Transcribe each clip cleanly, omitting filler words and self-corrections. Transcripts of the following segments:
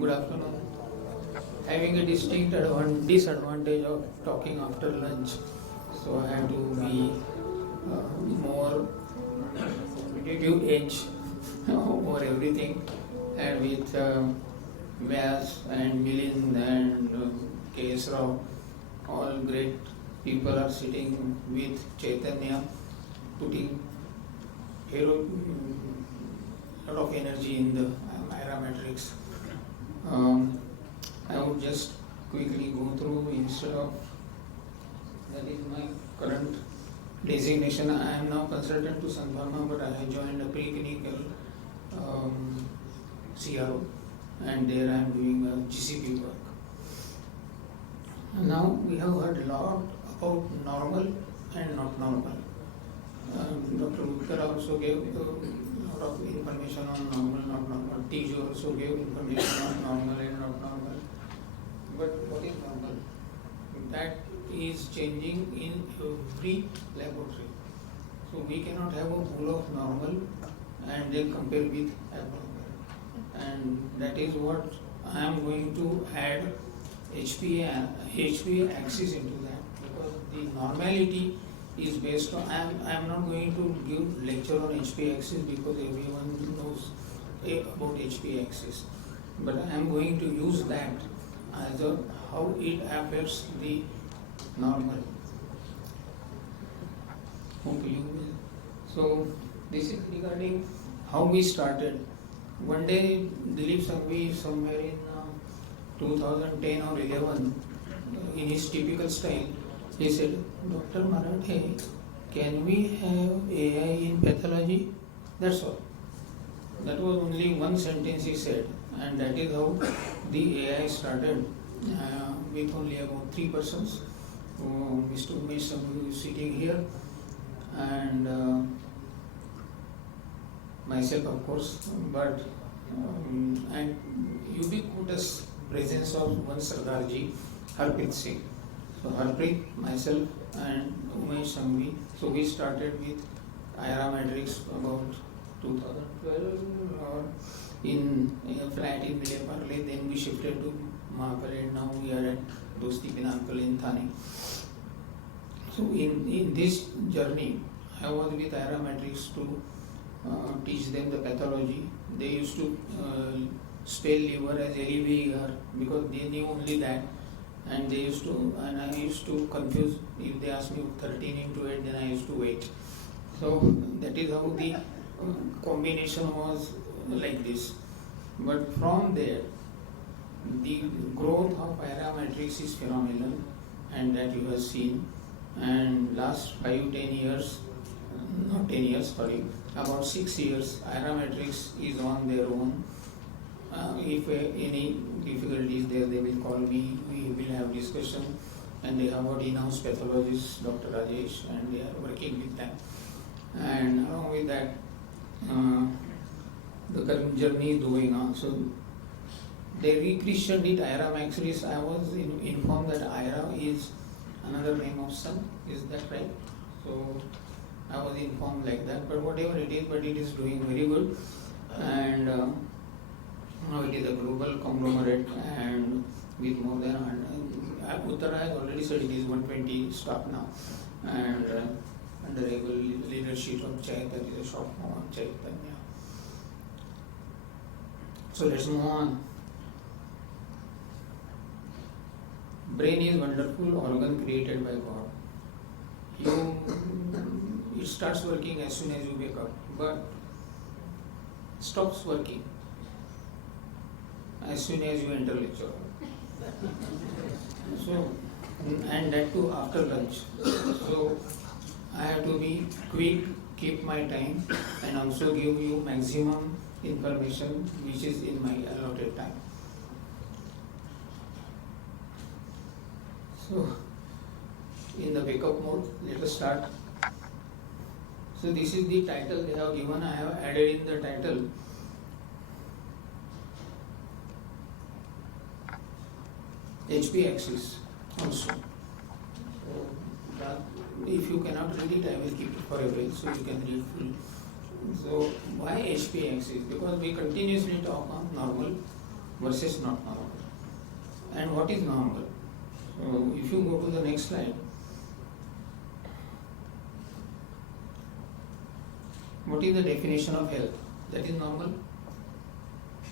Good afternoon. Having a distinct disadvantage of talking after lunch, so I have to be more competitive edge over everything, and with Vyas and Milind and K.S. Rao, all great people are sitting with Chaitanya, putting a lot of energy in the AIRA Matrix. I would just quickly go through instead of that is my current designation. I am now consultant to Pharma, but I have joined a Preclinical CRO, and there I am doing GCP work. Now we have heard a lot about normal and not normal. Dr. Utkar also gave a lot of information on normal, not normal. Tijo also gave information on normal and not normal. But what is normal? That is changing in every laboratory. So we cannot have a pool of normal and then compare with abnormal. And that is what I am going to add HPA axis into that, because the normality is based on, I am not going to give lecture on HPA axis because everyone knows about HPA axis, but I am going to use that as how it affects the normal. Hope you will. So this is regarding how we started. One day Dilip Sanghvi, somewhere in 2010 or 11, in his typical style, he said, Dr. Marathe, can we have AI in pathology? That's all. That was only one sentence he said, and that is how the AI started, with only about 3 persons. Mr. Umesh Sanghu is sitting here, and myself, of course, but and ubiquitous presence of one Sardarji, Harpreet Singh. So Harpreet, myself, and Umesh Sangvi. So we started with AIRA Matrix about 2012 or in a flat in Vileparle. Then we shifted to Mahakal, and now we are at Dosti Pinnacle in Thane. So in this journey, I was with AIRA Matrix to teach them the pathology. They used to spell liver as LEVER because they knew only that. And I used to confuse. If they asked me 13 into 8, then I used to wait. So that is how the combination was like this. But from there, the growth of AIRA Matrix is phenomenal, and that you have seen. And last 5-10 years, not 10 years, sorry, about 6 years, AIRA Matrix is on their own. If any difficulties there, they will call me, we will have discussion, and they have got in-house pathologist, Dr. Rajesh, and they are working with them. And along with that, the current journey is going on. So they rechristened it AIRA Matrix. I was informed that AIRA is another name of sun. Is that right? So I was informed like that, but whatever it is, but it is doing very good. And now it is a global conglomerate, and with more than Uttara has already said it is 120 staff now, and under able leadership of Chaitanya, is a short form of Chaitanya. So let's move on. Brain is wonderful organ created by God. It starts working as soon as you wake up, but stops working as soon as you enter lecture. So, and that too after lunch. So I have to be quick, keep my time, and also give you maximum information which is in my allotted time. So in the wake up mode, let us start. So this is the title they have given. I have added in the title HP axis also. So if you cannot read it, I will keep it for reference so you can read full. So why HP axis? Because we continuously talk on normal versus not normal. And what is normal? So if you go to the next slide, what is the definition of health? That is normal.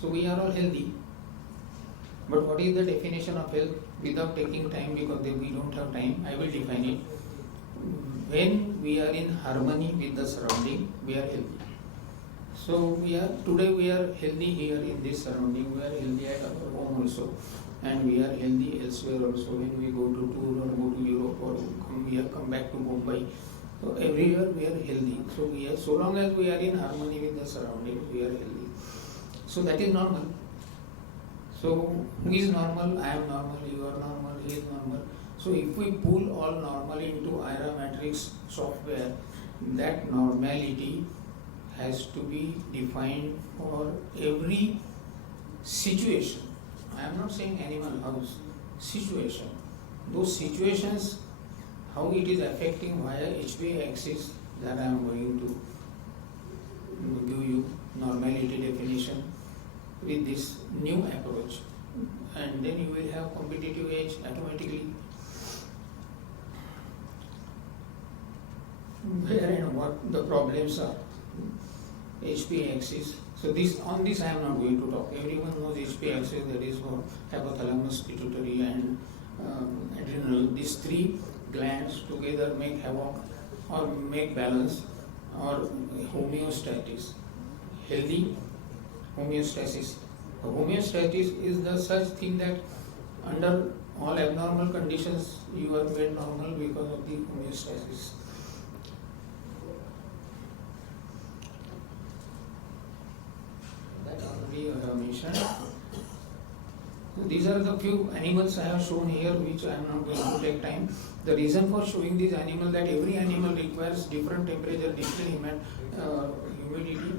So we are all healthy. But what is the definition of health? Without taking time, because we don't have time, I will define it. When we are in harmony with the surrounding, we are healthy. So today we are healthy here in this surrounding, we are healthy at our home also, and we are healthy elsewhere also. When we go to tour or go to Europe or we have come back to Mumbai, so everywhere we are healthy. So long as we are in harmony with the surroundings, we are healthy. So that is normal. So who is normal? I am normal, you are normal, he is normal. So if we pull all normal into AIRA Matrix software, that normality has to be defined for every situation. I am not saying animal house, situation. Those situations, how it is affecting via HBA axis, that I am going to give you normality definition with this new approach, and then you will have competitive edge automatically. Where and what the problems are, HP axis. So on this I am not going to talk. Everyone knows HP axis, that is for hypothalamus, pituitary and adrenal. These three glands together make havoc or make balance or homeostasis. Healthy homeostasis. Homeostasis is the such thing that under all abnormal conditions you are made normal because of the homeostasis. That already I have mentioned. So these are the few animals I have shown here, which I am not going to take time. The reason for showing these animals, that every animal requires different temperature, different humidity.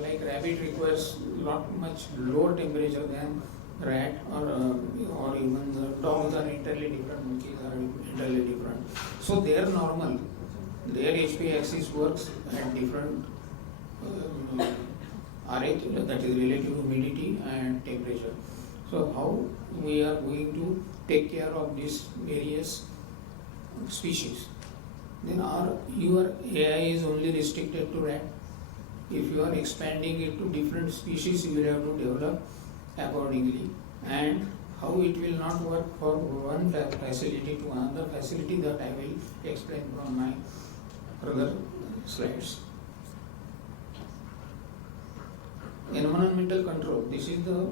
Like rabbit requires lot much lower temperature than rat, or even the dogs are entirely different, monkeys are entirely different. So they are normal. Their HP axis works at different RH, that is relative humidity and temperature. So how we are going to take care of these various species? Then your AI is only restricted to rat. If you are expanding it to different species, you will have to develop accordingly. And how it will not work for one facility to another facility, that I will explain from my further slides. Environmental control. This is the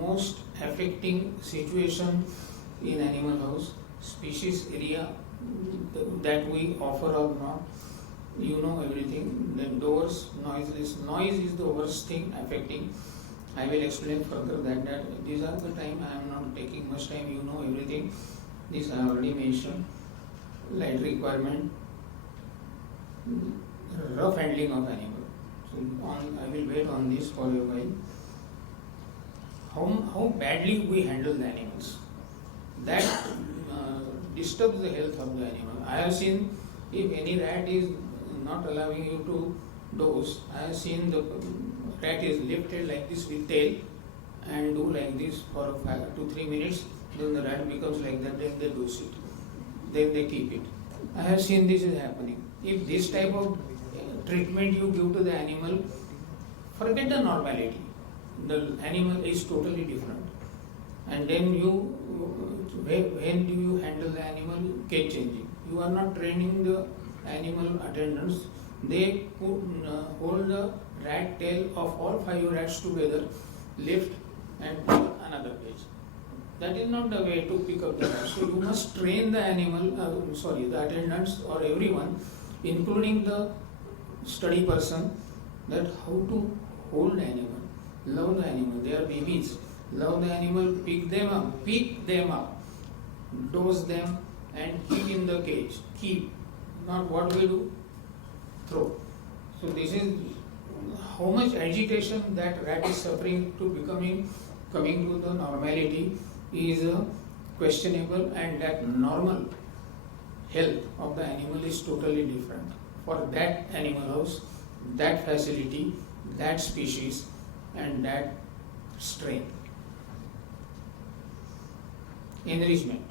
most affecting situation in animal house. Species area that we offer or not, you know everything. Then doors, noiseless. Noise is the worst thing affecting. I will explain further that these are the time. I am not taking much time. You know everything. This I already mentioned. Light requirement. Rough handling of animal. So I will wait on this for a while. How badly we handle the animals, that disturbs the health of the animal. I have seen, if any rat is not allowing you to dose, I have seen the rat is lifted like this with tail and do like this for 5 to 3 minutes, then the rat becomes like that, then they dose it, then they keep it. I have seen this is happening. If this type of treatment you give to the animal, forget the normality. The animal is totally different. And then when do you handle the animal? Cage changing. You are not training the animal attendants. They hold the rat tail of all 5 rats together, lift and put another cage. That is not the way to pick up the rat. So you must train the animal, the attendants or everyone, including the study person, that how to hold the animal, love the animal. They are babies. Love the animal, pick them up, dose them and keep in the cage. Keep. Not what we do, throw. So this is how much agitation that rat is suffering to coming to the normality is questionable, and that normal health of the animal is totally different for that animal house, that facility, that species and that strain. enrichment.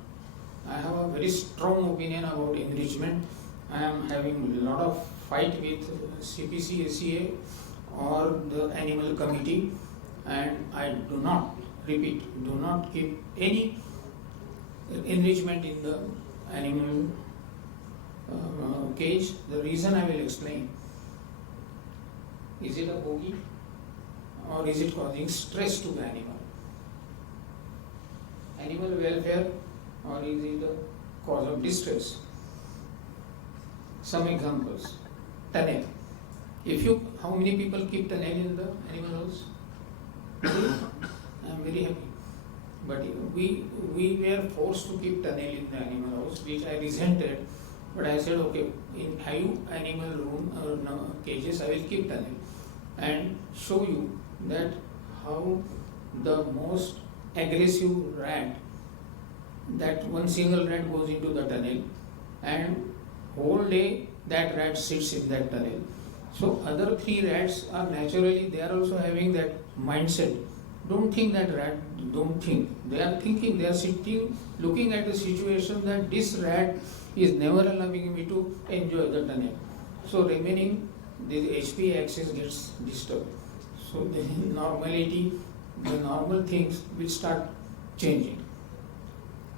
I have a very strong opinion about enrichment. I am having a lot of fight with CPC, ACA or the animal committee, and I do not, repeat, do not keep any enrichment in the animal cage. The reason I will explain. Is it a bogey or is it causing stress to the animal? Animal welfare, or is it a cause of distress? Some examples. Tunnel. How many people keep tunnel in the animal house? I am very happy. But we were forced to keep tunnel in the animal house, which I resented. But I said, okay, in 5 animal room or cages, I will keep tunnel and show you that how the most aggressive rat, that one single rat goes into the tunnel and whole day that rat sits in that tunnel. So other 3 rats are naturally, they are also having that mindset. Don't think that rat, don't think. They are thinking, they are sitting, looking at the situation that this rat is never allowing me to enjoy the tunnel. So remaining, the HP axis gets disturbed. So the normality, the normal things will start changing.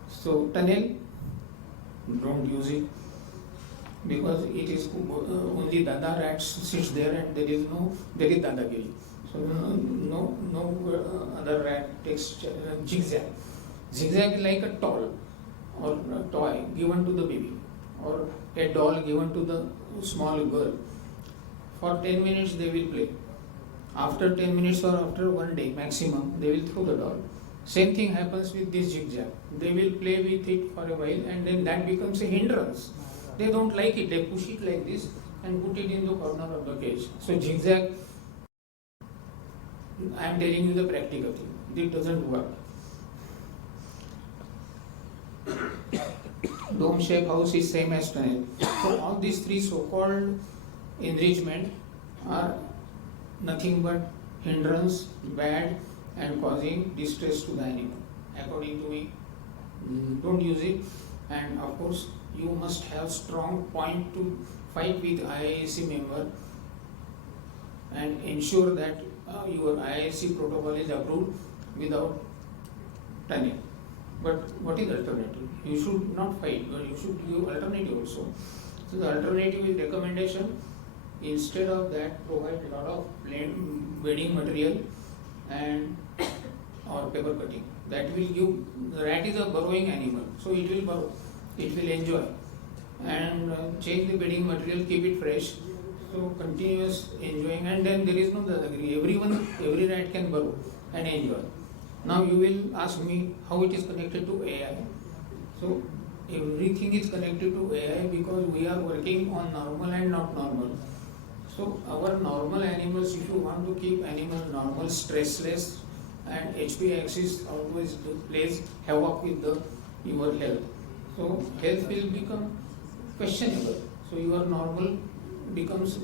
So tunnel, don't use it, because it is only Dada rats sits there and there is Dadagiri. So no other rat takes zigzag. Zigzag is like a toy or a toy given to the baby or a doll given to the small girl. For 10 minutes they will play. After 10 minutes or after 1 day maximum, they will throw the doll. Same thing happens with this zigzag. They will play with it for a while and then that becomes a hindrance. They don't like it. They push it like this and put it in the corner of the cage. So zigzag, I am telling you the practical thing. It doesn't work. Dome shape house is same as tunnel. So all these 3 so-called enrichment are nothing but hindrance, bad, and causing distress to the animal. According to me, don't use it. And of course, you must have strong point to fight with IISc member and ensure that your IISc protocol is approved without tunnel. But what is alternative? You should not fight, but you should give alternative also. So the alternative is recommendation. Instead of that, provide a lot of plain bedding material and or paper cutting. That will give, the rat is a burrowing animal, so it will burrow, it will enjoy. And change the bedding material, keep it fresh. So continuous enjoying, and then there is no dadagiri. Every rat can burrow and enjoy. Now you will ask me how it is connected to AI. So everything is connected to AI because we are working on normal and not normal. So our normal animals, if you want to keep animal normal, stressless, and HP axis always plays havoc with your health. So health will become questionable. So your normal becomes,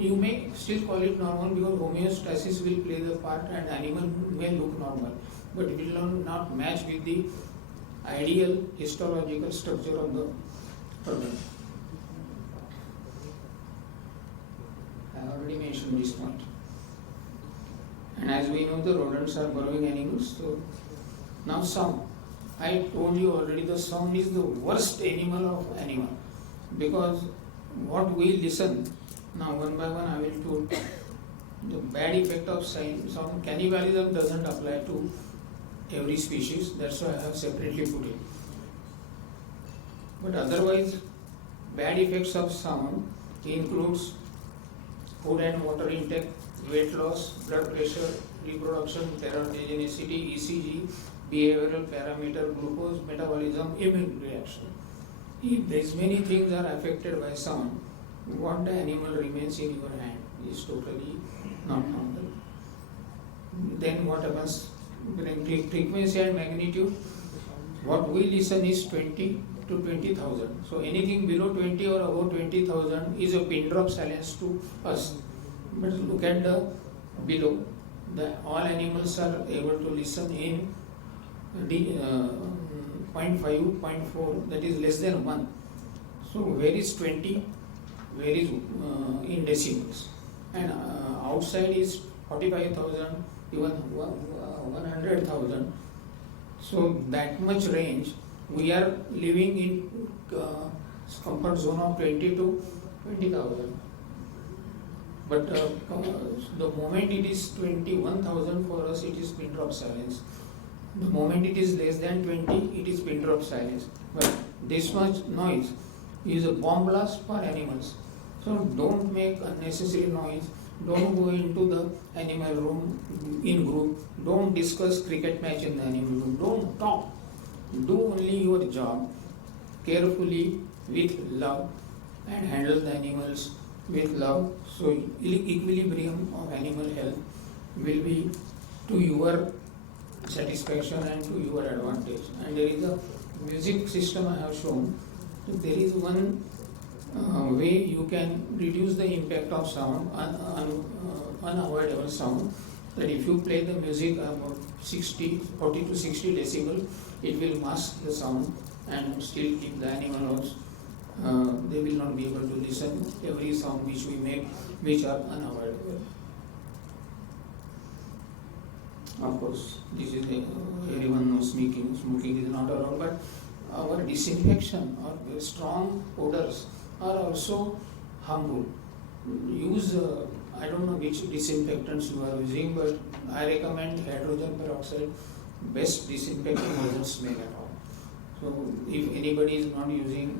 you may still call it normal because homeostasis will play the part and animal may look normal, but it will not match with the ideal histological structure of the organ. I already mentioned this point. And as we know, the rodents are burrowing animals. So now sound. I told you already, the sound is the worst animal because what we listen. Now one by one I will tell the bad effect of sound. Cannibalism doesn't apply to every species. That's why I have separately put it. But otherwise, bad effects of sound includes food and water intake, weight loss, blood pressure, reproduction, teratogenicity, ECG, behavioral parameter, glucose, metabolism, immune reaction. If these many things are affected by sound, what the animal remains in your hand is totally not normal. Then what happens? Frequency and magnitude, what we listen is 20 to 20,000. So anything below 20 or above 20,000 is a pin drop silence to us. But look at the below. All animals are able to listen in 0.5, 0.4, that is less than 1. So where is 20, where is in decimals, and outside is 45,000, even 100,000. So that much range, we are living in comfort zone of 20 to 20,000. But the moment it is 21,000, for us it is pin drop silence. The moment it is less than 20, it is pin drop silence. But this much noise is a bomb blast for animals. So don't make unnecessary noise. Don't go into the animal room in group. Don't discuss cricket match in the animal room. Don't talk. Do only your job carefully with love and handle the animals with love. So equilibrium of animal health will be to your satisfaction and to your advantage. And there is a music system I have shown. There is one way you can reduce the impact of sound, unavoidable sound. That if you play the music about 40 to 60 decibel, it will mask the sound and still keep the animals. They will not be able to listen every sound which we make, which are unavoidable. Of course, this is everyone knows smoking is not allowed, but our disinfection or strong odors are also harmful. Use I don't know which disinfectants you are using, but I recommend hydrogen peroxide. Best disinfectant doesn't smell at all. So if anybody is not using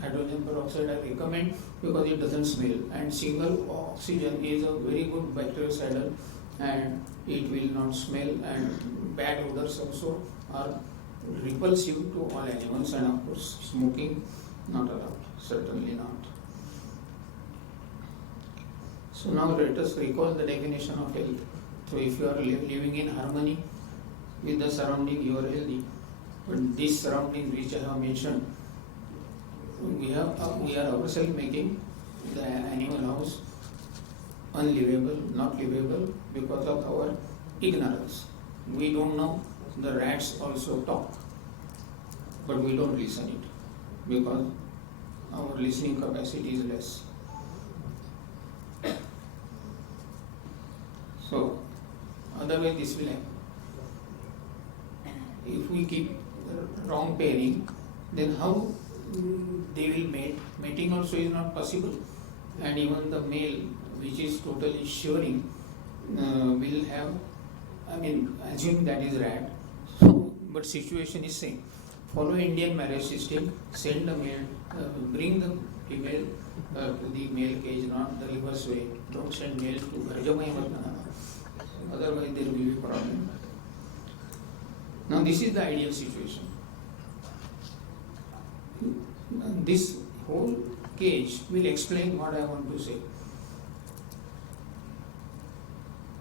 hydrogen peroxide, I recommend, because it doesn't smell, and single oxygen is a very good bactericidal, and it will not smell, and bad odors also are repulsive to all animals. And of course smoking not allowed, certainly not. So now let us recall the definition of health. So if you are living in harmony with the surrounding, you are healthy. But these surroundings which I have mentioned, we are ourselves making the animal house unlivable, not livable, because of our ignorance. We don't know. The rats also talk, but we don't listen it because our listening capacity is less. So otherwise this will happen. If we keep wrong pairing, then how they will mate? Mating also is not possible, and even the male, which is totally shivering, will have, assume that is rat. So, but situation is same. Follow Indian marriage system. Send the male, bring the female to the male cage, not the reverse way. Don't send male to Harjamai Varnana. Otherwise there will be problem. Now this is the ideal situation. This whole cage will explain what I want to say.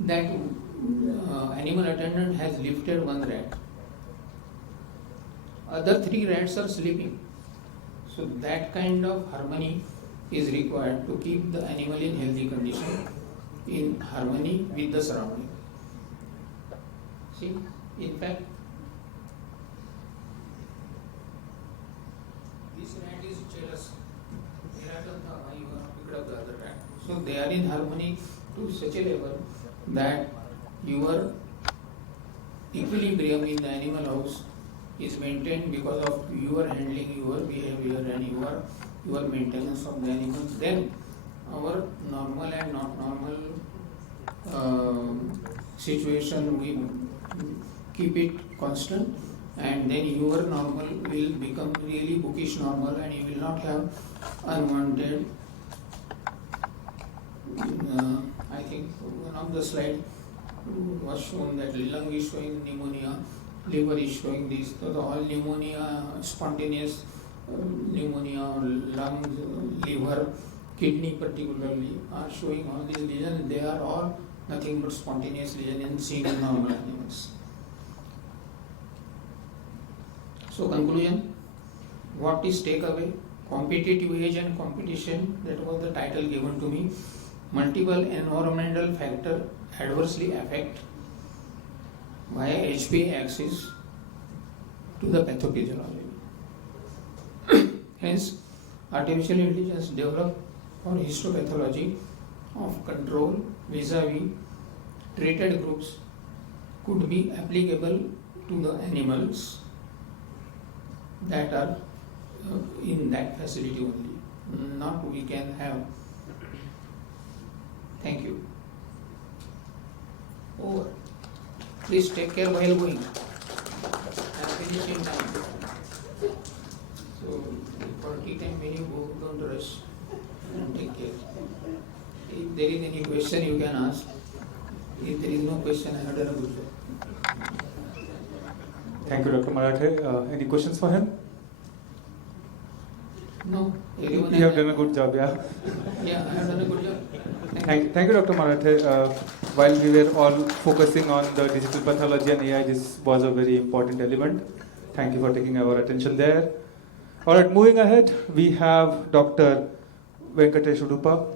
That animal attendant has lifted one rat. Other 3 rats are sleeping. So that kind of harmony is required to keep the animal in healthy condition, in harmony with the surrounding. See, in fact, this rat is jealous. So they are in harmony to such a level that your equilibrium in the animal house is maintained because of your handling, your behavior, and your maintenance of the animals. Then our normal and not normal situation, we keep it constant, and then your normal will become really bookish normal, and you will not have unwanted. I think one of the slide was shown that lung is showing pneumonia, liver is showing this. So all pneumonia, spontaneous pneumonia, lungs, liver, kidney particularly are showing all these lesions. They are all nothing but spontaneous lesions seen in normal animals. So conclusion, what is takeaway? Competitive age and competition, that was the title given to me. Multiple environmental factors adversely affect via HPA axis to the pathophysiology. Hence, artificial intelligence developed for histopathology of control vis-a-vis treated groups could be applicable to the animals that are in that facility only, not we can have. Thank you. Over. Please take care while going. I finish in time. So, for tea time when you go, don't rush and take care. If there is any question, you can ask. If there is no question, I have done a good job. Thank you, Dr. Marathe. Any questions for him? No, everyone. You have done a good job, yeah. Yeah, I have done a good job. Thank you, Dr. Marathe. While we were all focusing on the digital pathology and AI, this was a very important element. Thank you for taking our attention there. All right, moving ahead, we have Dr. Venkatesh Udupa.